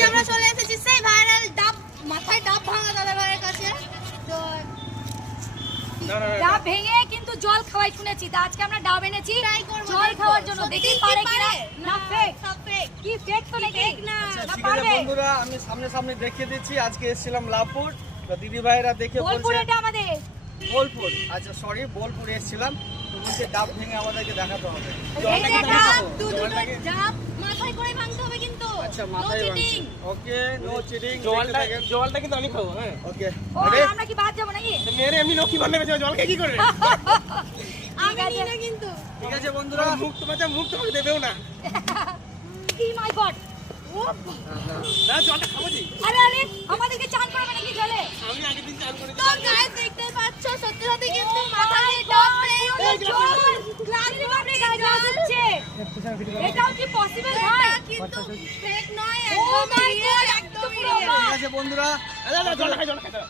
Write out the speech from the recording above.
আজকে আমরা চলে এসেছি সেই ভাইরাল ডাব মাথায় ডাব ভাঙা দাদা ভাইয়ের কাছে। তো ডাব ভেঙে কিন্তু জল খাওয়াই শুনেছি, তা আজকে আমরা ডাব এনেছি জল খাওয়ার জন্য। দেখি পারে কিনা। না ফেক, সব ফেক। কি ফেক তো নাকি? না আচ্ছা, ঠিক আছে বন্ধুরা, আমি সামনে দেখিয়ে দিচ্ছি। আজকে এসেছিলাম লাভপুর, তো দিদি ভাইরা দেখে বোলপুর বলছে এটা আমাদের। বোলপুর। আচ্ছা সরি, বোলপুর এসেছিলাম, তো বলছে ডাব ভেঙে আমাদেরকে দেখাতে হবে। এই যে ডাব, দুটো ডাব মাথায় করে ভাঙতে হবে কিন্তু। আচ্ছা মাথায় ভাঙছি। ওকে, নো চিটিং। জলটা কিন্তু আমি খাবো। হ্যাঁ, ওকে, ও রেডি? আমরা কি বাদ যাবো নাকি? মেরে এমনি লক্ষ্মী বান্না বেঁচে জলকে কি করবে? আমি নিই না কিন্তু। ঠিক আছে বন্ধুরা, মুখ তোমাকে দেবেও না। কি মাই গড। ও না, জলটা খাবো জি। আরে আরে আমাদেরকে চান করাবে নাকি জলে? আমি আগের দিন চান করেছি। তো গাইস দেখতে পাচ্ছ সত্যি সত্যি কিন্তু মাথায় ডাব ভেঙে জল গ্লাস বাপরে গাছ হচ্ছে। এটাও কি পসিবল ভাই? কিন্তু ফেক নয়, ও একদম মাই রিয়েল, গড, একদম একদম রিয়েল। ঠিক আছে বন্ধুরা, জল খাই।